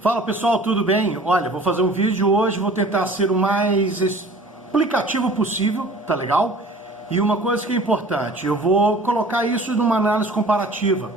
Fala pessoal, tudo bem? Olha, vou fazer um vídeo hoje, vou tentar ser o mais explicativo possível, tá legal? E uma coisa que é importante, eu vou colocar isso numa análise comparativa.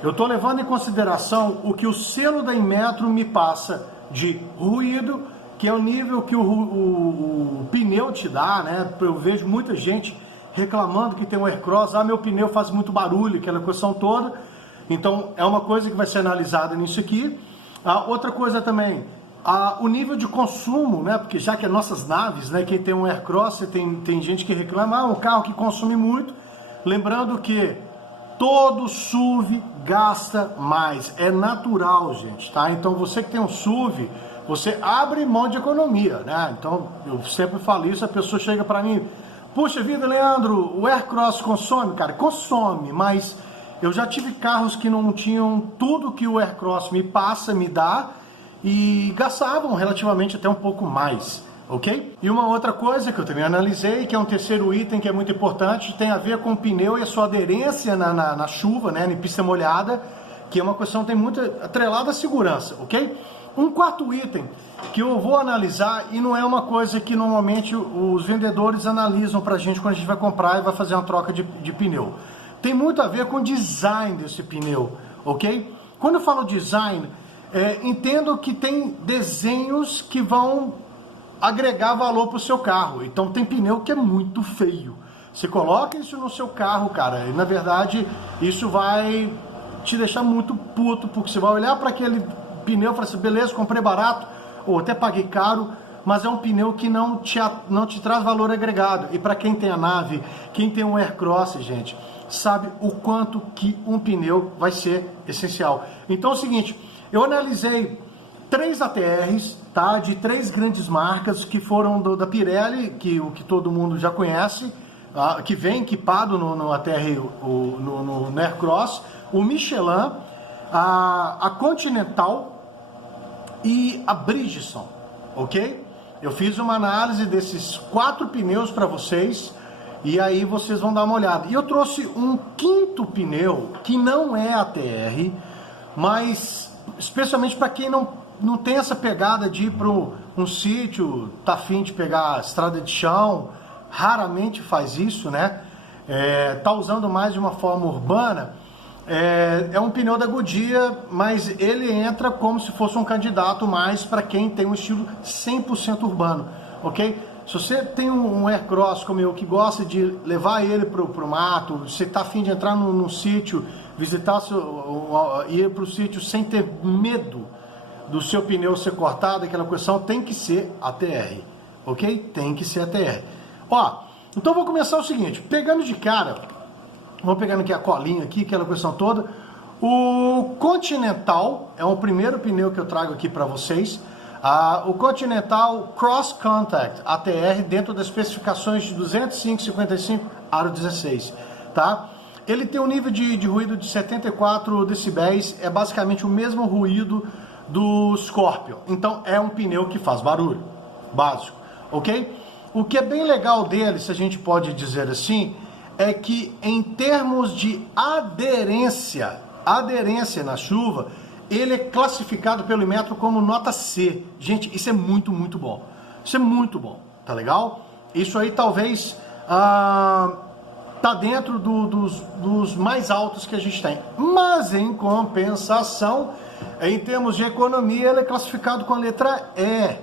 Eu estou levando em consideração o que o selo da Inmetro me passa de ruído, que é o nível que o pneu te dá, né? Eu vejo muita gente reclamando que tem um Aircross, meu pneu faz muito barulho, aquela questão toda. Então é uma coisa que vai ser analisada nisso aqui. Outra coisa também, o nível de consumo, né? Porque já que as nossas naves, né? Quem tem um Aircross, tem gente que reclama, um carro que consome muito. Lembrando que todo SUV gasta mais, é natural, gente, tá? Então você que tem um SUV, você abre mão de economia, né? Então eu sempre falo isso, a pessoa chega para mim, puxa vida, Leandro, o Aircross consome? Cara, consome, mas eu já tive carros que não tinham tudo que o Aircross me passa, me dá, e gastavam relativamente até um pouco mais, ok? E uma outra coisa que eu também analisei, que é um terceiro item que é muito importante, tem a ver com o pneu e a sua aderência na chuva, né, em pista molhada, que é uma questão que tem muito atrelada à segurança, ok? Um quarto item que eu vou analisar, e não é uma coisa que normalmente os vendedores analisam pra gente quando a gente vai comprar e vai fazer uma troca de pneu. Tem muito a ver com o design desse pneu, ok? Quando eu falo design, entendo que tem desenhos que vão agregar valor para o seu carro. Então tem pneu que é muito feio. Você coloca isso no seu carro, cara, e na verdade isso vai te deixar muito puto, porque você vai olhar para aquele pneu e falar assim, beleza, comprei barato, ou até paguei caro, mas é um pneu que não te traz valor agregado. E para quem tem a nave, quem tem um Aircross, gente, sabe o quanto que um pneu vai ser essencial. Então é o seguinte, eu analisei 3 ATRs, tá, de 3 grandes marcas que foram da Pirelli, o que todo mundo já conhece, que vem equipado no ATR, no Aircross, o Michelin, a Continental e a Bridgestone, ok? Eu fiz uma análise desses 4 pneus para vocês, e aí vocês vão dar uma olhada. E eu trouxe um quinto pneu, que não é ATR, mas especialmente para quem não tem essa pegada de ir para um sítio, tá afim de pegar estrada de chão, raramente faz isso, né? Tá usando mais de uma forma urbana. É um pneu da Goodyear, mas ele entra como se fosse um candidato mais para quem tem um estilo 100% urbano, ok? Se você tem um Aircross como eu, que gosta de levar ele pro mato, você está afim de entrar num sítio, visitar, ir para o sítio sem ter medo do seu pneu ser cortado, aquela questão, tem que ser ATR, ok? Tem que ser ATR. Então vou começar o seguinte, pegando de cara, vamos pegando aqui a colinha aqui, aquela questão toda, o Continental é o primeiro pneu que eu trago aqui para vocês. O Continental Cross Contact ATR, dentro das especificações de 205/55 aro 16, tá? Ele tem um nível de ruído de 74 decibéis, é basicamente o mesmo ruído do Scorpion, então é um pneu que faz barulho, básico, ok? O que é bem legal dele, se a gente pode dizer assim, é que em termos de aderência na chuva, ele é classificado pelo Inmetro como nota C. Gente, isso é muito, muito bom. Isso é muito bom, tá legal? Isso aí talvez tá dentro dos mais altos que a gente tem. Mas em compensação, em termos de economia, ele é classificado com a letra E.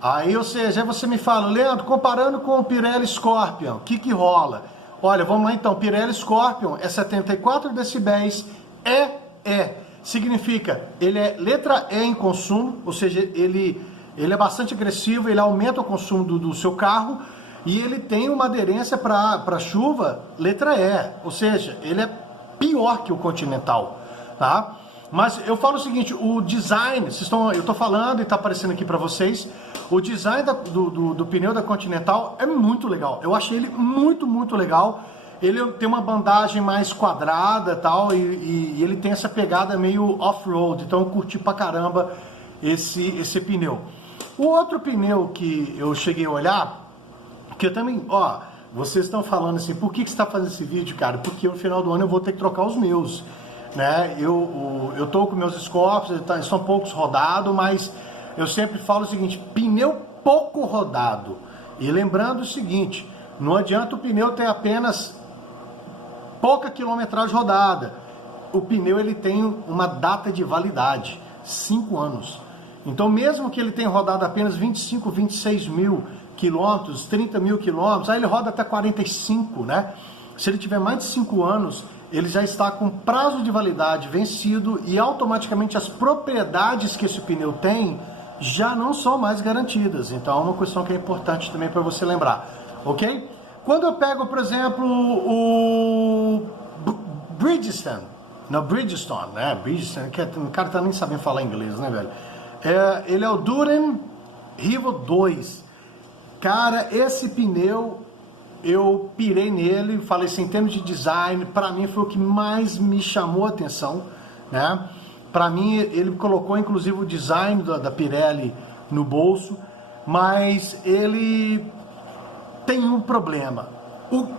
Aí, ou seja, aí você me fala, Leandro, comparando com o Pirelli Scorpion, o que rola? Olha, vamos lá então, Pirelli Scorpion é 74 decibéis, significa, ele é letra E em consumo, ou seja, ele é bastante agressivo, ele aumenta o consumo do seu carro, e ele tem uma aderência para chuva, letra E, ou seja, ele é pior que o Continental, tá? Mas eu falo o seguinte, o design, eu estou falando e está aparecendo aqui para vocês, o design do pneu da Continental é muito legal, eu achei ele muito, muito legal. Ele tem uma bandagem mais quadrada tal, e ele tem essa pegada meio off-road, então eu curti pra caramba esse pneu. O outro pneu que eu cheguei a olhar, que eu também, vocês estão falando assim, por que você está fazendo esse vídeo, cara? Porque no final do ano eu vou ter que trocar os meus, né? Eu tô com meus Scorpions, estão poucos rodados, mas eu sempre falo o seguinte, pneu pouco rodado. E lembrando o seguinte, não adianta o pneu ter apenas pouca quilometragem rodada. O pneu ele tem uma data de validade, 5 anos. Então mesmo que ele tenha rodado apenas 25, 26 mil quilômetros, 30 mil quilômetros, aí ele roda até 45, né? Se ele tiver mais de 5 anos, ele já está com prazo de validade vencido e automaticamente as propriedades que esse pneu tem já não são mais garantidas. Então é uma questão que é importante também para você lembrar, ok? Quando eu pego, por exemplo, o Bridgestone, né? Bridgestone, que o cara tá nem sabendo falar inglês, né, velho? Ele é o Duren Rivo 2. Cara, esse pneu, eu pirei nele, falei assim, em termos de design, para mim foi o que mais me chamou a atenção, né? Para mim, ele colocou inclusive o design da Pirelli no bolso, mas ele tem um problema.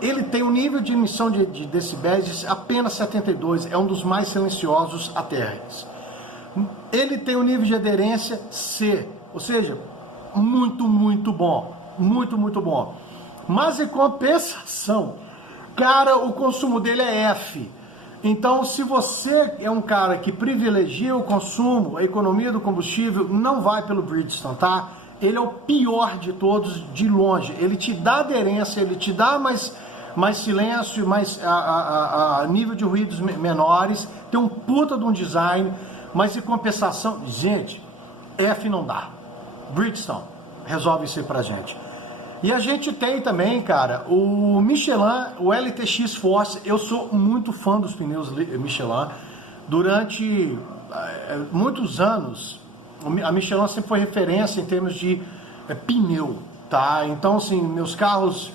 Ele tem um nível de emissão de decibéis de apenas 72, é um dos mais silenciosos ATRs. Ele tem um nível de aderência C, ou seja, muito, muito bom. Muito, muito bom. Mas em compensação, cara, o consumo dele é F. Então, se você é um cara que privilegia o consumo, a economia do combustível, não vai pelo Bridgestone, tá? Ele é o pior de todos, de longe. Ele te dá aderência, ele te dá mais silêncio, mais nível de ruídos menores, tem um puta de um design, mas em compensação, gente, F não dá. Bridgestone, resolve isso aí pra gente. E a gente tem também, cara, o Michelin, o LTX Force. Eu sou muito fã dos pneus Michelin. Durante muitos anos, a Michelin sempre foi referência em termos de pneu, tá? Então, assim, meus carros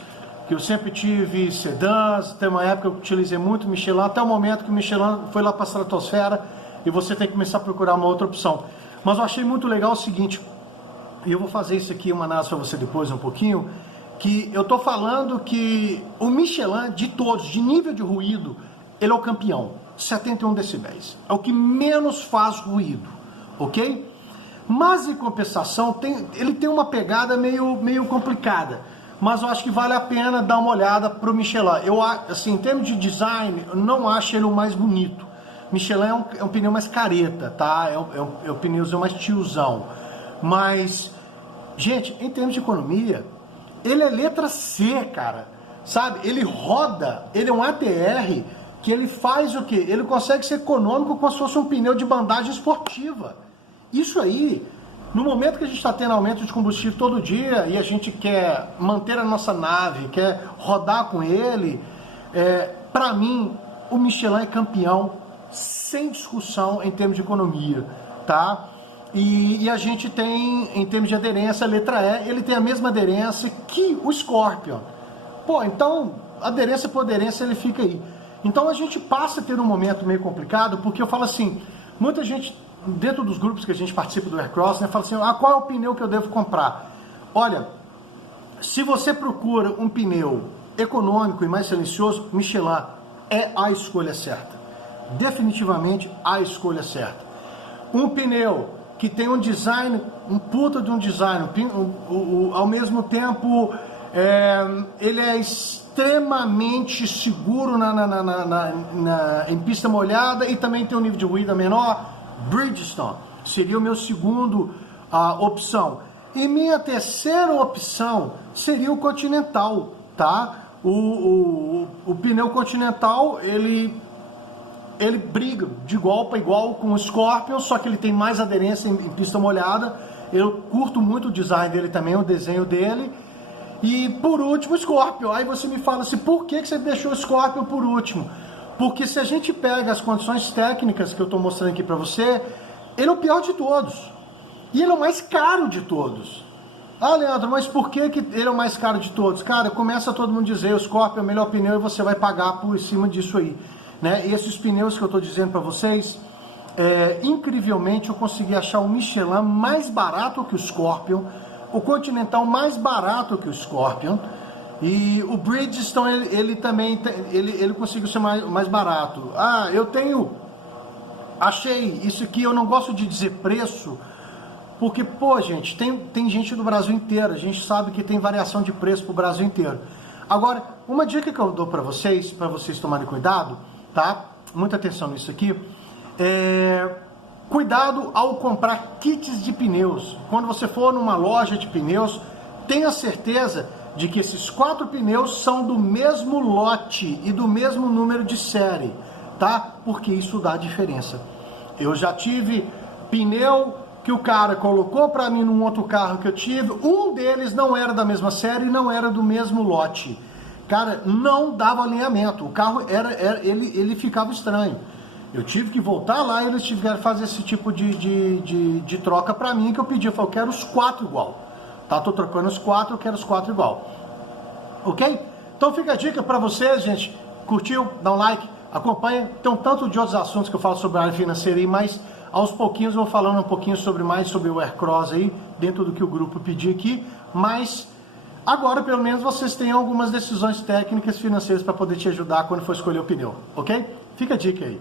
que eu sempre tive, sedãs, tem uma época que eu utilizei muito Michelin, até o momento que o Michelin foi lá para a estratosfera e você tem que começar a procurar uma outra opção. Mas eu achei muito legal o seguinte, e eu vou fazer isso aqui, uma análise para você depois um pouquinho, que eu tô falando que o Michelin, de todos, de nível de ruído, ele é o campeão, 71 decibéis, é o que menos faz ruído, ok? Mas em compensação, ele tem uma pegada meio complicada, mas eu acho que vale a pena dar uma olhada pro Michelin. Eu, assim, em termos de design, eu não acho ele o mais bonito. Michelin é um pneu mais careta, tá? É um pneuzinho mais tiozão. Mas, gente, em termos de economia, ele é letra C, cara, sabe? Ele roda, ele é um ATR que ele faz o quê? Ele consegue ser econômico como se fosse um pneu de bandagem esportiva. Isso aí, no momento que a gente está tendo aumento de combustível todo dia e a gente quer manter a nossa nave, quer rodar com ele, para mim, o Michelin é campeão, sem discussão, em termos de economia, tá? E a gente tem, em termos de aderência, a letra E, ele tem a mesma aderência que o Scorpion. Pô, então, aderência por aderência, ele fica aí. Então a gente passa a ter um momento meio complicado, porque eu falo assim, muita gente, dentro dos grupos que a gente participa do Aircross, né, fala assim, qual é o pneu que eu devo comprar? Olha, se você procura um pneu econômico e mais silencioso, Michelin é a escolha certa. Definitivamente a escolha certa. Um pneu que tem um design, um puta de um design, ao mesmo tempo ele é extremamente seguro em pista molhada e também tem um nível de ruído menor. Bridgestone seria o meu segundo opção. E minha terceira opção seria o Continental, tá? O pneu Continental, ele briga de igual para igual com o Scorpion, só que ele tem mais aderência em pista molhada. Eu curto muito o design dele também, o desenho dele. E por último, o Scorpion. Aí você me fala assim, por que você deixou o Scorpion por último? Porque se a gente pega as condições técnicas que eu estou mostrando aqui para você, ele é o pior de todos. E ele é o mais caro de todos. Ah, Leandro, mas por que ele é o mais caro de todos? Cara, começa todo mundo a dizer, o Scorpion é o melhor pneu e você vai pagar por cima disso aí. Né? E esses pneus que eu estou dizendo para vocês, incrivelmente eu consegui achar o Michelin mais barato que o Scorpion, o Continental mais barato que o Scorpion, E o Bridgestone, ele também ele conseguiu ser mais barato. Ah, achei isso aqui, eu não gosto de dizer preço, porque, pô, gente, tem gente do Brasil inteiro, a gente sabe que tem variação de preço pro Brasil inteiro. Agora, uma dica que eu dou para vocês tomarem cuidado, tá? Muita atenção nisso aqui, cuidado ao comprar kits de pneus. Quando você for numa loja de pneus, tenha certeza de que esses 4 pneus são do mesmo lote e do mesmo número de série, tá? Porque isso dá diferença. Eu já tive pneu que o cara colocou para mim num outro carro que eu tive, um deles não era da mesma série e não era do mesmo lote. Cara, não dava alinhamento, o carro ele ficava estranho. Eu tive que voltar lá e eles tiveram que fazer esse tipo de troca para mim, que eu pedi, eu falei, eu quero os 4 igual. Tá, tô trocando os 4, eu quero os 4 igual. Ok? Então fica a dica para vocês, gente. Curtiu? Dá um like, acompanha. Tem um tanto de outros assuntos que eu falo sobre a área financeira aí, mas aos pouquinhos eu vou falando um pouquinho mais sobre o Aircross aí, dentro do que o grupo pediu aqui, mas agora pelo menos vocês têm algumas decisões técnicas financeiras para poder te ajudar quando for escolher o pneu, ok? Fica a dica aí.